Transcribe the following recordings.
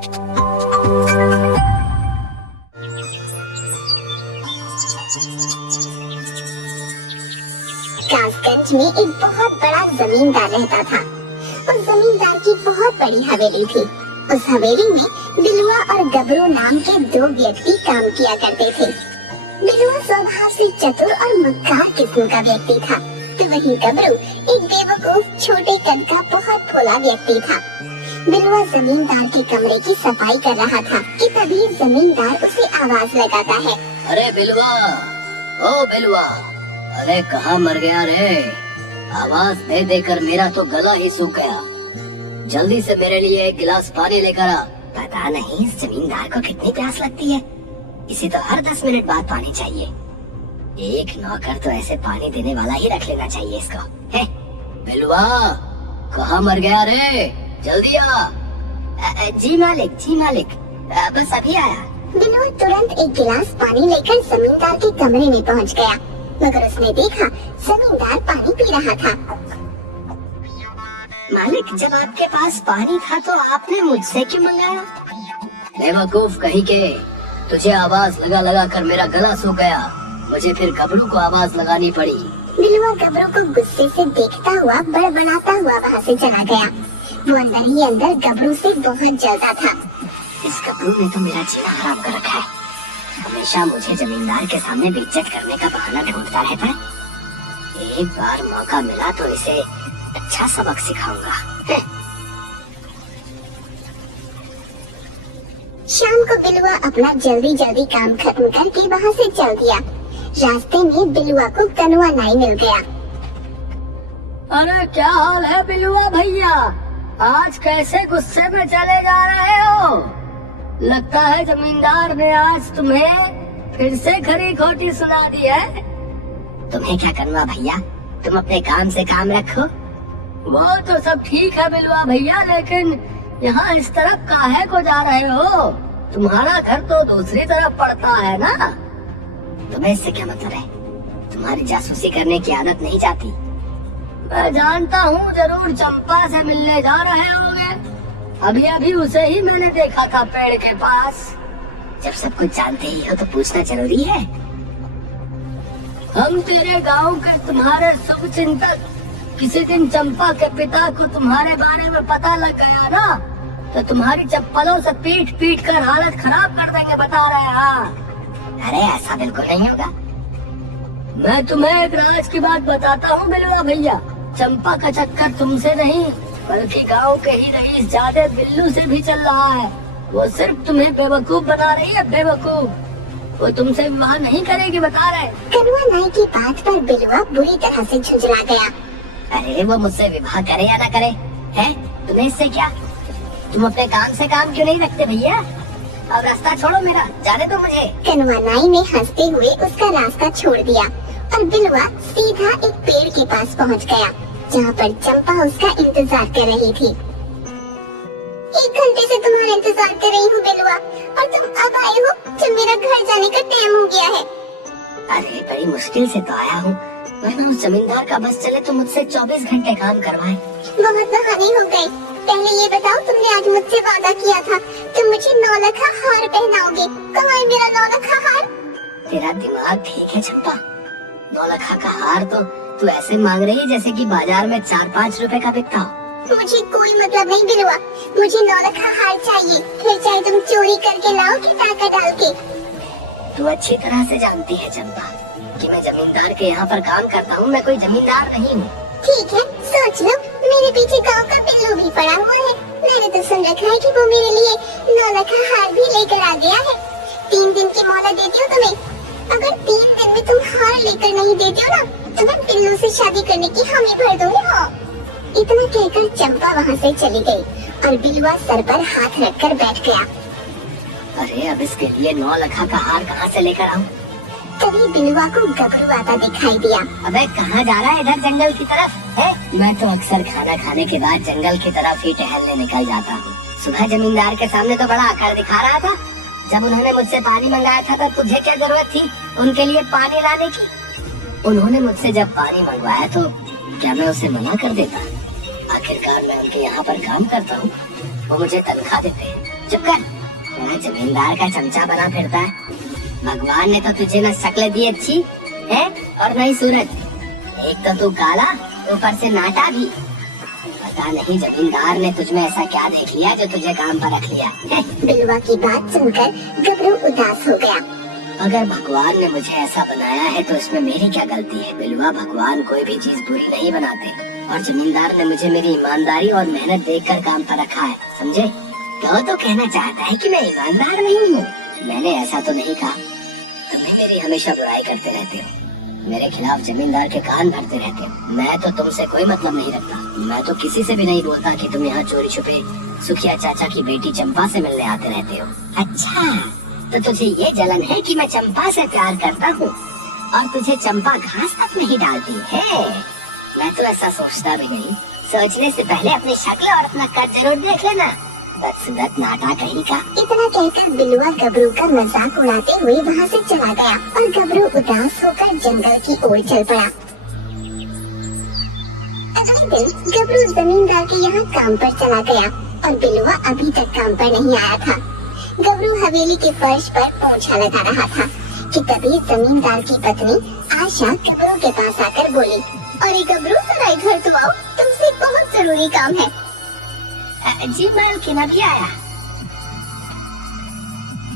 कासगंज में एक बहुत बड़ा जमींदार रहता था। उस जमींदार की बहुत बड़ी हवेली थी। उस हवेली में बिलुआ और गबरू नाम के दो व्यक्ति काम किया करते थे। बिलुआ स्वभाव से चतुर और मक्कार किस्म का व्यक्ति था, तो वहीं गबरू एक बेवकूफ छोटे कद का बहुत भोला व्यक्ति था। बिलुआ जमींदार के कमरे की सफाई कर रहा था कि तभी जमींदार उसे आवाज लगाता है। अरे बिलुआ, ओ बिलुआ, अरे कहाँ मर गया रे? आवाज दे देकर मेरा तो गला ही सूख गया। जल्दी से मेरे लिए एक गिलास पानी लेकर आ। पता नहीं इस जमींदार को कितनी प्यास लगती है। इसे तो हर 10 मिनट बाद पानी चाहिए। एक नौकर तो ऐसे पानी देने वाला ही रख लेना चाहिए इसको। हे बिलुआ, कहाँ मर गया रे? जल्दी आ। जी मालिक, जी मालिक, बस अभी आया। बिलुआ तुरंत एक गिलास पानी लेकर जमींदार के कमरे में पहुंच गया, मगर उसने देखा जमींदार पानी पी रहा था। मालिक, जब आपके पास पानी था तो आपने मुझसे क्यों मंगाया? बेवकूफ कहीं के, तुझे आवाज लगा लगा कर मेरा गला सूख गया। मुझे फिर गबरू को आवाज लगानी पड़ी। बिलुआ गबरू को गुस्से से देखता हुआ बड़बड़ाता हुआ वहाँ से चला गया। वो अंदर ही अंदर गबरू से बहुत जलता था। इस गबरू ने तो मेरा जीना हराम कर रखा है। हमेशा मुझे जमींदार के सामने बेइज्जत करने का बहाना ढूंढता रहता है। एक बार मौका मिला तो इसे अच्छा सबक सिखाऊंगा। शाम को बिलुआ अपना जल्दी जल्दी काम खत्म करके वहाँ से चल दिया। रास्ते में बिलुआ को कनुआ नाई मिल गया। अरे क्या हाल है बिलुआ भैया? आज कैसे गुस्से में चले जा रहे हो? लगता है जमींदार ने आज तुम्हें फिर से खरी खोटी सुना दी है। तुम्हें क्या करना भैया, तुम अपने काम से काम रखो। वो तो सब ठीक है बिलुआ भैया, लेकिन यहाँ इस तरफ काहे को जा रहे हो? तुम्हारा घर तो दूसरी तरफ पड़ता है ना। तुम्हें इससे क्या मतलब है? तुम्हारी जासूसी करने की आदत नहीं जाती। मैं जानता हूँ, जरूर चंपा से मिलने जा रहे होंगे। अभी अभी उसे ही मैंने देखा था पेड़ के पास। जब सब कुछ जानते ही हो तो पूछना जरूरी है। हम तेरे गांव के तुम्हारे शुभ चिंतक, किसी दिन चंपा के पिता को तुम्हारे बारे में पता लग गया ना, तो तुम्हारी चप्पलों से पीट पीट कर हालत खराब कर देंगे, बता रहे हैं। अरे ऐसा बिल्कुल नहीं होगा। मैं तुम्हें एक राज की बात बताता हूँ बिलुआ भैया। चंपा का चक्कर तुमसे नहीं बल्कि गांव के ही रईस जादे बिल्लू से भी चल रहा है। वो सिर्फ तुम्हें बेवकूफ बना रही है, बेवकूफ। वो तुमसे विवाह नहीं करेगी, बता रहे। कनुआ नाई की बात पर बिलुआ बुरी तरह से झुंझला गया। अरे वो मुझसे विवाह करे या ना करे, है तुम्हें इससे क्या? तुम अपने काम से काम क्यों नहीं रखते भैया? अब रास्ता छोड़ो मेरा, जाने दो मुझे। कनुआ नाई ने हंसते हुए उसका रास्ता छोड़ दिया और बिलुआ सीधा एक पेड़ के पास पहुंच गया, जहाँ पर चंपा उसका इंतजार कर रही थी। 1 घंटे से तुम्हारा इंतजार कर रही हूँ बिलुआ, और तुम अब आए हो जब मेरा घर जाने का टाइम हो गया है। अरे बड़ी मुश्किल से तो आया हूँ, वरना उस जमींदार का बस चले तो मुझसे 24 घंटे काम करवाए। बहुत बहाने हो गए। पहले ये बताओ, तुमने आज मुझसे वादा किया था तुम मुझे 9 लखा हार पहनाओगे। कहाँ है मेरा 9 लखा हार? तेरा दिमाग ठीक है चंपा? 9 लखा का हार तो तू ऐसे मांग रही है जैसे कि बाजार में 4-5 रुपए का बिकता हो। मुझे कोई मतलब नहीं बिलुआ, मुझे 9 लखा हार चाहिए, फिर चाहे तुम चोरी करके लाओ कि टाका डाल के। तू अच्छी तरह से जानती है चंपा कि मैं जमींदार के यहाँ पर काम करता हूँ, मैं कोई जमींदार नहीं हूँ। ठीक है, सोच लो, मेरे पीछे गांव का बिल्लू भी पड़ा हुआ है। मैंने तो सुन रखा है कि वो मेरे लिए 9 लखा हार भी लेकर आ गया है। 3 दिन की मोहलत देती हूँ तुम्हें। अगर 3 दिन में तुम हार लेकर नहीं देते हो ना, तो मैं बिल्लू से शादी करने की हामी भर दूंगी। हाँ। इतना कहकर चंपा वहाँ से चली गई और बिलुआ सर पर हाथ रखकर बैठ गया। अरे अब इसके लिए 9 लखा का हार कहाँ से लेकर आऊँ? तभी बिलुआ को गबरू आता दिखाई दिया। अबे कहाँ जा रहा है? इधर जंगल की तरफ है? मैं तो अक्सर खाना खाने के बाद जंगल की तरफ ही टहलने निकल जाता हूँ। सुबह जमींदार के सामने तो बड़ा आकर दिखा रहा था। जब उन्होंने मुझसे पानी मंगाया था तो तुझे क्या जरूरत थी उनके लिए पानी लाने की? उन्होंने मुझसे जब पानी मंगवाया तो क्या मैं उसे मना कर देता? आखिरकार मैं उनके यहाँ पर काम करता हूँ, वो मुझे तनख्वाह देते हैं। चुप कर, तेरा जमींदार का चमचा बना फिरता है। भगवान ने तो तुझे न शक्ल दी अच्छी है और न ही सूरत। एक तो तू काला, ऊपर से नाटा भी। पता नहीं जमींदार ने तुझमें ऐसा क्या देख लिया जो तुझे काम पर रख लिया। बिलवा की बात सुनकर गबरू उदास हो गया। अगर भगवान ने मुझे ऐसा बनाया है तो इसमें मेरी क्या गलती है बिलवा? भगवान कोई भी चीज बुरी नहीं बनाते, और जमींदार ने मुझे मेरी ईमानदारी और मेहनत देखकर काम पर रखा है, समझे? तो कहना चाहता है कि मैं ईमानदार नहीं हूँ? मैंने ऐसा तो नहीं कहा। तुम्हें मेरी हमेशा बुराई करते रहते हो, मेरे खिलाफ जमींदार के कान भरते रहते हो। मैं तो तुमसे कोई मतलब नहीं रखता। मैं तो किसी से भी नहीं बोलता कि तुम यहाँ चोरी छुपे सुखिया चाचा की बेटी चंपा से मिलने आते रहते हो। अच्छा, तो तुझे ये जलन है कि मैं चंपा से प्यार करता हूँ और तुझे चंपा घास तक नहीं डालती है? मैं तो ऐसा सोचता भी नहीं। सोचने से पहले अपनी शक्ल और अपना कद जरूर देख लेना, बदसूरत नाटा कहीं का। इतना कहकर बिलवा गबरू का मजाक उड़ाते हुए वहाँ से चला गया और गबरू उदास होकर जंगल की ओर चल पड़ा। अगले दिन गबरू जमींदार के यहाँ काम पर चला गया और बिलवा अभी तक काम पर नहीं आया था। गबरू हवेली के फर्श पर पोंछा लगा रहा था कि तभी जमींदार की पत्नी आशा गबरू के पास आकर बोली, अरे गबरू जरा इधर तो आओ, तुमसे बहुत जरूरी काम है। जी मालकिन अभी आया।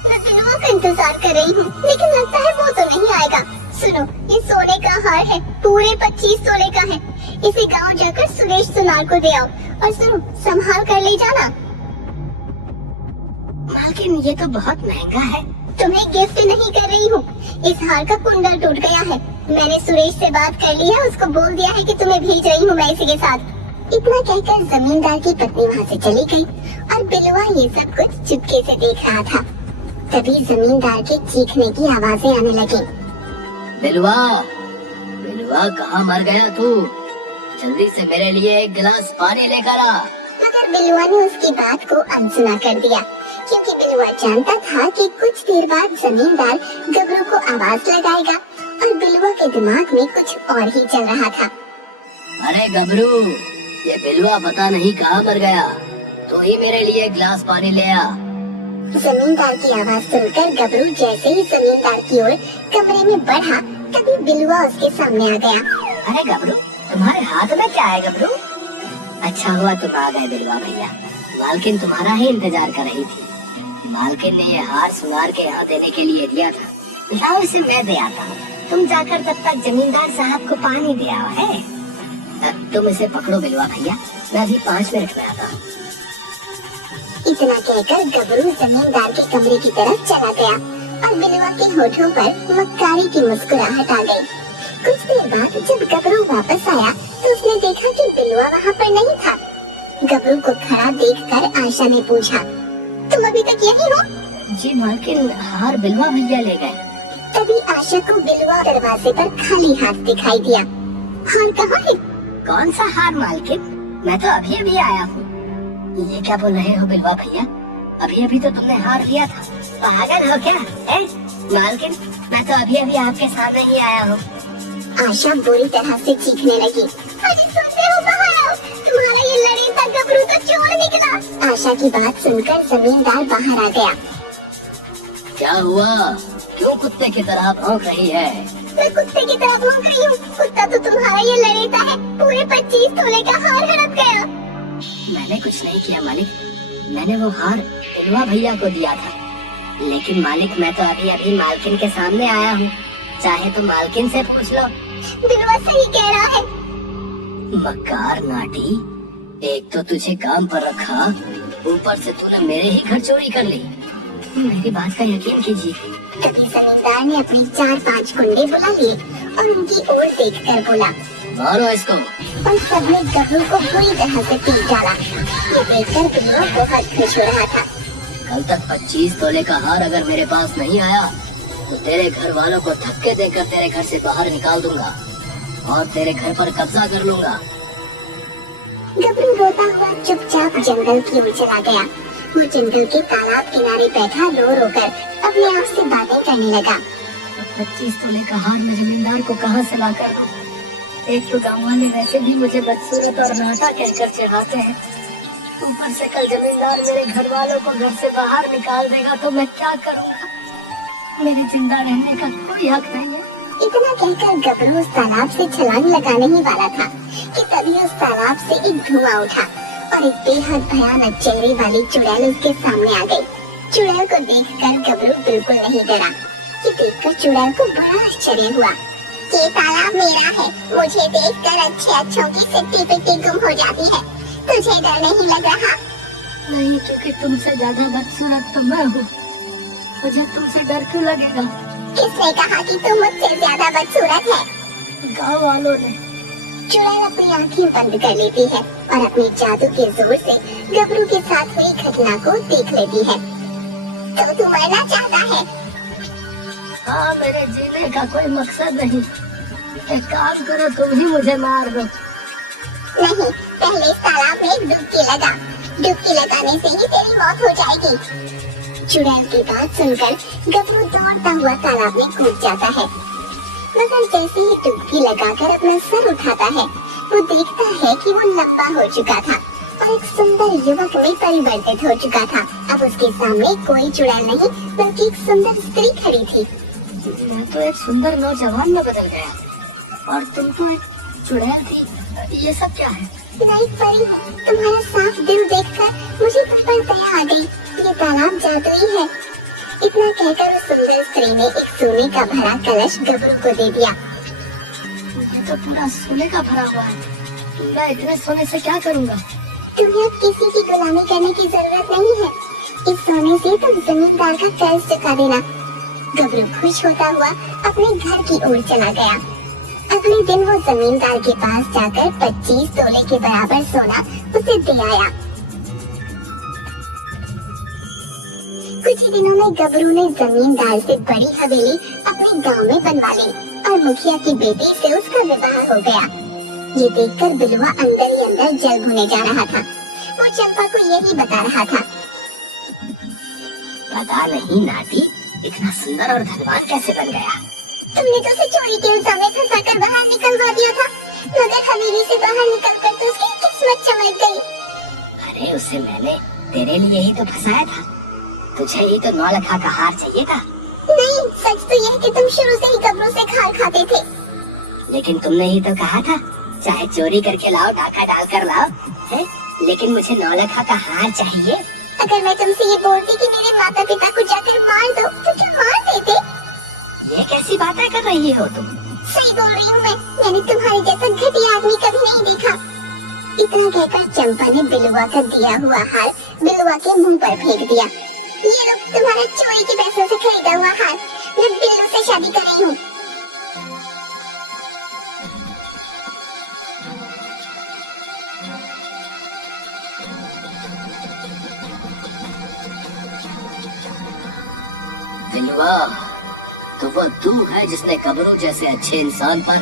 मैं बिलवा का इंतजार कर रही हूँ, लेकिन लगता है वो तो नहीं आएगा। सुनो, ये सोने का हार है, पूरे 25 तोले का है। इसे गांव जाकर सुरेश सुनार को दे आओ और सुनो, संभाल कर ले जाना। मालकिन ये तो बहुत महंगा है। तुम्हें गिफ्ट नहीं कर रही हूँ, इस हार का कुंडल टूट गया है। मैंने सुरेश से बात कर ली है, उसको बोल दिया है कि तुम्हें भेज रही हूँ मैं इसी के साथ। इतना कहकर जमींदार की पत्नी वहाँ से चली गई और बिलवा ये सब कुछ चुपके से देख रहा था। तभी जमींदार के चीखने की आवाजें आने लगी। बिलवा, बिलवा कहाँ मर गया तू? जल्दी से मेरे लिए एक गिलास पानी लेकर आ। मगर बिलवा ने उसकी बात को अनसुना कर दिया, क्योंकि बिलवा जानता था कि कुछ देर बाद जमींदार गबरू को आवाज लगाएगा और बिलवा के दिमाग में कुछ और ही चल रहा था। अरे गबरू, ये बिलवा पता नहीं कहाँ मर गया, तो ही मेरे लिए एक गिलास पानी ले आ। जमींदार की आवाज सुनकर गबरू जैसे ही जमींदार की ओर कमरे में बढ़ा, तभी बिलवा उसके सामने आ गया। अरे गबरू, तुम्हारे हाथ में क्या है गबरू? अच्छा हुआ तुम आ गए बिलवा भैया, मालकिन तुम्हारा ही इंतजार कर रही थी। मालकिन ने ये हार सुनार के यहाँ देने के लिए दिया था, लाओ इसे मैं दे आता हूँ। तुम जाकर तब तक जमींदार साहब को पानी दे आओ। है तुम इसे पकड़ो बिलवा भैया, मैं अभी 5 मिनट में आता हूँ। इतना कहकर गबरू जमींदार के कमरे की तरफ चला गया और बिलवा के होठों पर मक्कारी की मुस्कुराहट आ गई। कुछ देर बाद जब गबरू वापस आया तो उसने देखा कि बिलवा वहाँ पर नहीं था। गबरू को खड़ा देखकर आशा ने पूछा, तुम अभी तक यहीं हो? जी मालकिन, हार बिलवा भैया ले गए। तभी आशा को बिलवा दरवाजे पर खाली हाथ दिखाई दिया। हार कहाँ है? कौन सा हार मालकिन? मैं तो अभी अभी आया हूँ। ये क्या बोल रहे हो बिलवा भैया? अभी अभी तो तुमने हार दिया था, पागल हो क्या? है मालकिन, मैं तो अभी अभी आपके सामने ही आया हूँ। आशा बुरी तरह से चीखने लगी, अरे सुनते हो, बाहर आओ, तुम्हारा ये लड़ेता गबरू तो चोर निकला। आशा की बात सुनकर जमींदार बाहर आ गया। क्या हुआ? क्यों कुत्ते की तरह भौंक रही है? मैं कुत्ते की तरह भौंक रही हूँ? कुत्ता तो तुम्हारा ये लड़ेता है, पूरे 25 तोले का हार हड़प गया। मैंने कुछ नहीं किया मालिक, मैंने वो हार बिलवा भैया को दिया था। लेकिन मालिक, मैं तो अभी अभी मालकिन के सामने आया हूँ, चाहे तो मालकिन से पूछ लो। बिलवा सही कह रहा है। मक्कार नाटी, एक तो तुझे काम पर रखा, ऊपर से तूने मेरे ही घर चोरी कर ली। मेरी बात का यकीन कीजिए। तभी जमींदार ने अपने 4-5 गुंडे बुला लिए और उनकी ओर देखकर बोला, मारो इसको। और सबने गबरू को पूरी तरह से पीट डाला। ये देखकर बिलवा बहुत खुश हो रहा था। कल तक 25 तोले का हार अगर मेरे पास नहीं आया तो तेरे घर वालों को धक्के देकर तेरे घर से बाहर निकाल दूंगा और तेरे घर पर कब्जा कर लूंगा। गबरू रोता हुआ चुपचाप जंगल की ओर चला गया। वो जंगल के तालाब किनारे बैठा रो रो कर अपने आप से बातें करने लगा। 25 तोले का हार मैं जमींदार को कहाँ से ला कर दूं? एक तो गाँव वाले वैसे भी मुझे बदसूरत और नाटा कहकर चिढ़ाते हैं, ऊपर से कल जमींदार मेरे घर वालों को घर से बाहर निकाल देगा तो मैं क्या करूँगा? मेरे जिंदा रहने का कोई हक नहीं है। इतना कहकर गबरू उस तालाब से छलांग लगाने ही वाला था कि तभी उस तालाब से एक धुआं उठा और एक बेहद भयानक चेहरे वाली चुड़ैल उसके सामने आ गई। चुड़ैल को देखकर गबरू बिल्कुल नहीं डरा। ये देखकर चुड़ैल को बड़ा आश्चर्य हुआ। ये तालाब मेरा है, मुझे देखकर अच्छे अच्छों की सिट्टी पिट्टी गुम हो जाती है। तुझे डर नहीं लग रहा? नहीं, क्योंकि तुमसे ज्यादा बदसूरत तो मैं हूँ। मुझे तुमसे डर क्यों लगेगा? किसने कहा कि तुम मुझसे ज्यादा बदसूरत है? गाँव वालों ने। चुड़ैल अपनी आंखें बंद कर लेती है और अपने जादू के जोर से गबरू के साथ हुई घटना को देख लेती है। तो तू मरना चाहता है? हाँ, मेरे जीने का कोई मकसद नहीं। एक काम करो, तुम ही मुझे मार दो। नहीं, पहले इस तालाब में डुबकी लगा। डुबकी लगाने से ही तेरी मौत हो जाएगी। चुड़ैल की बात सुनकर गबरू दौड़ता हुआ तालाब में कूद जाता है, मगर जैसे ही डुबकी लगाकर अपना सर उठाता है, वो देखता है कि वो लंबा हो चुका था और एक सुंदर युवक में परिवर्तित हो चुका था। अब उसके सामने कोई चुड़ैल नहीं बल्कि एक सुंदर स्त्री खड़ी थी। मैं तो एक सुंदर नौजवान में बदल गया और तुम तो एक चुड़ैल थी। ये सब क्या है? नाइट परी, तुम्हारा साफ दिल देखकर मुझे तुम पर दया आ गई। ये तालाब जादुई है। इतना कहकर उस सुंदर स्त्री ने एक सोने का भरा कलश गबरू को दे दिया। ये तो पूरा सोने का भरा हुआ है। मैं इतने सोने से क्या करूँगा? तुम्हें अब किसी की गुलामी करने की जरूरत नहीं है। इस सोने से तुम जमींदार का कर्ज चुका देना। गबरू खुश होता हुआ अपने घर की ओर चला गया। अगले दिन वो जमींदार के पास जाकर 25 तोले के बराबर सोना उसे दे आया। कुछ दिनों में गबरू ने जमींदार से बड़ी हवेली अपने गांव में बनवा ली और मुखिया की बेटी से उसका विवाह हो गया। ये देखकर बिलुआ अंदर ही अंदर जल भुने जा रहा था। वो चंपा को यही बता रहा था। पता नहीं नाटी इतना सुंदर और धनवान कैसे बन गया। तुमने तो उसे चोरी के इल्जाम में फंसाकर बाहर निकलवा दिया था, मगर हवेली से बाहर निकलकर तो उसकी किस्मत चमक गई। अरे उसे मैंने तेरे लिए ही तो फंसाया था। तुझे ही तो 9 लाख का हार चाहिए था। नहीं, सच तो यह कि तुम शुरू से ही गबरू से खार खाते थे। लेकिन तुमने ही तो कहा था चाहे चोरी करके लाओ, डाका डाल कर लाओ, है? लेकिन मुझे 9 लाख का हार चाहिए। अगर मैं तुमसे ये बोलती कि मेरे माता पिता को जाकर मार दो तो तुम मार देते। ये कैसी बातें कर रही हो तुम? सही बोल रही हूँ मैं। मैंने तुम्हारे जैसा घटिया आदमी कभी नहीं देखा। इतना कहकर चंपा ने बिलुआ का दिया हुआ हार बिलुआ के मुंह पर फेंक दिया। ये लो तुम्हारा चोरी के पैसों से खरीदा हुआ हार। मैं बिल्लू से शादी कर रही हूँ। बिलुआ, तो वो तू है जिसने गबरू जैसे अच्छे इंसान पर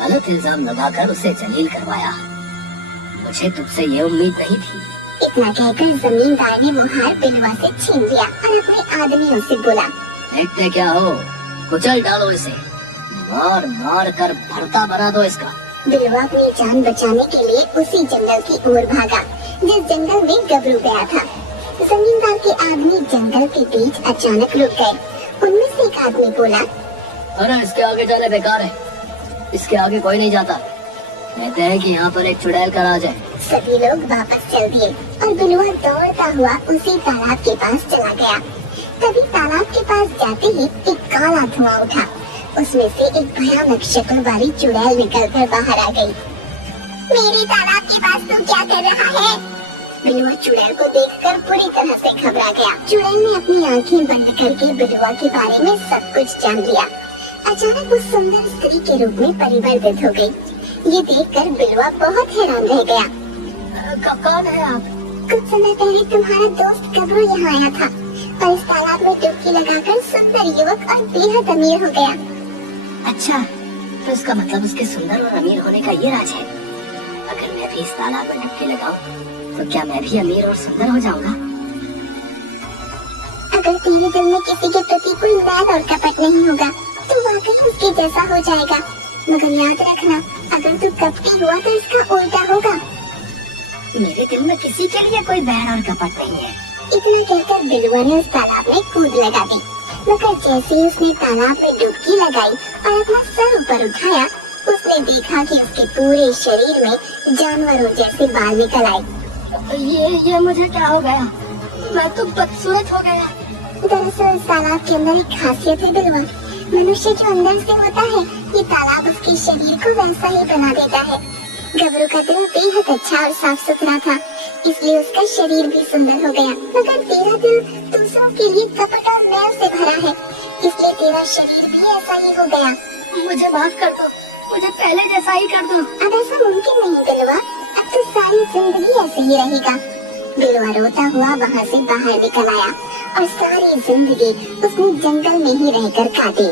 गलत इल्जाम लगाकर उसे जलील करवाया। मुझे तुझसे ये उम्मीद नहीं थी। इतना कहकर जमींदार ने वो हार बिलुआ से छीन लिया और अपने आदमियों से बोला, देखते क्या हो, कुचल डालो इसे, मार मार कर भरता बना दो इसका। बिलुआ अपनी जान बचाने के लिए उसी जंगल की ओर भागा जिस जंगल में गबरू गया था। जमींदार के आदमी जंगल के बीच अचानक रुक गए। उनमें से एक आदमी बोला, अरे इसके आगे जाने बेकार है, इसके आगे कोई नहीं जाता। कहते हैं कि यहाँ पर एक चुड़ैल का राज है। सभी लोग वापस चल दिए और बिलुआ दौड़ता हुआ उसी तालाब के पास चला गया। तभी तालाब के पास जाते ही एक काला धुआं उठा। उसमें से एक भयानक शक्ल वाली चुड़ैल निकलकर बाहर आ गई। मेरे तालाब के पास तू क्या कर रहा है? बिलुआ चुड़ैल को देखकर पूरी तरह से घबरा गया। चुड़ैल ने अपनी आंखें बंद करके बिलुआ के बारे में सब कुछ जान लिया। अचानक वो सुंदर स्त्री के रूप में परिवर्तित हो गई। ये देखकर बिलुआ बहुत हैरान रह गया। कौन है आप? कुछ समय पहले तुम्हारा दोस्त गबरू यहाँ आया था और इस तालाब में डुबकी लगाकर सुंदर युवक और बेहद अमीर हो गया। अच्छा, तो इसका मतलब उसके सुंदर और अमीर होने का ये राज है। अगर मैं भी इस तालाब में डुबकी लगाऊं तो क्या मैं भी अमीर और सुंदर हो जाऊंगा? अगर तेरे दिल में किसी के प्रति कोई मैल और कपट नहीं होगा तो वाकई उसके जैसा हो जाएगा। मगर याद रखना, अगर तू कपटी हुआ तो इसका उल्टा होगा। मेरे दिल में किसी के लिए कोई बैर और कपट नहीं है। इतना कहकर बिलुआ ने उस तालाब में कूद लगा दी, मगर जैसे ही उसने तालाब में डुबकी लगाई और अपना सर ऊपर उठाया, उसने देखा कि उसके पूरे शरीर में जानवरों जैसे बाल निकल आए। ये मुझे क्या हो गया? मैं तो बदसूरत हो गया। दरअसल इस तालाब के अंदर एक खासियत है बिलुआ, मनुष्य जो अंदर से होता है, ये तालाब उसके शरीर को वैसा ही बना देता है। गबरू का दिल बेहद अच्छा और साफ सुथरा था, इसलिए उसका शरीर भी सुंदर हो गया। मगर तेरा दिल दूसरों के लिए कपट और मैल से भरा है, इसलिए तेरा शरीर भी ऐसा ही हो गया। मुझे माफ कर दो, मुझे पहले जैसा ही कर दो। अब ऐसा मुमकिन नहीं बिलुआ, अब तो सारी जिंदगी ऐसे ही रहेगा। बिलुआ रोता हुआ वहाँ से बाहर निकल आया और सारी जिंदगी उसने जंगल में ही रहकर काटी।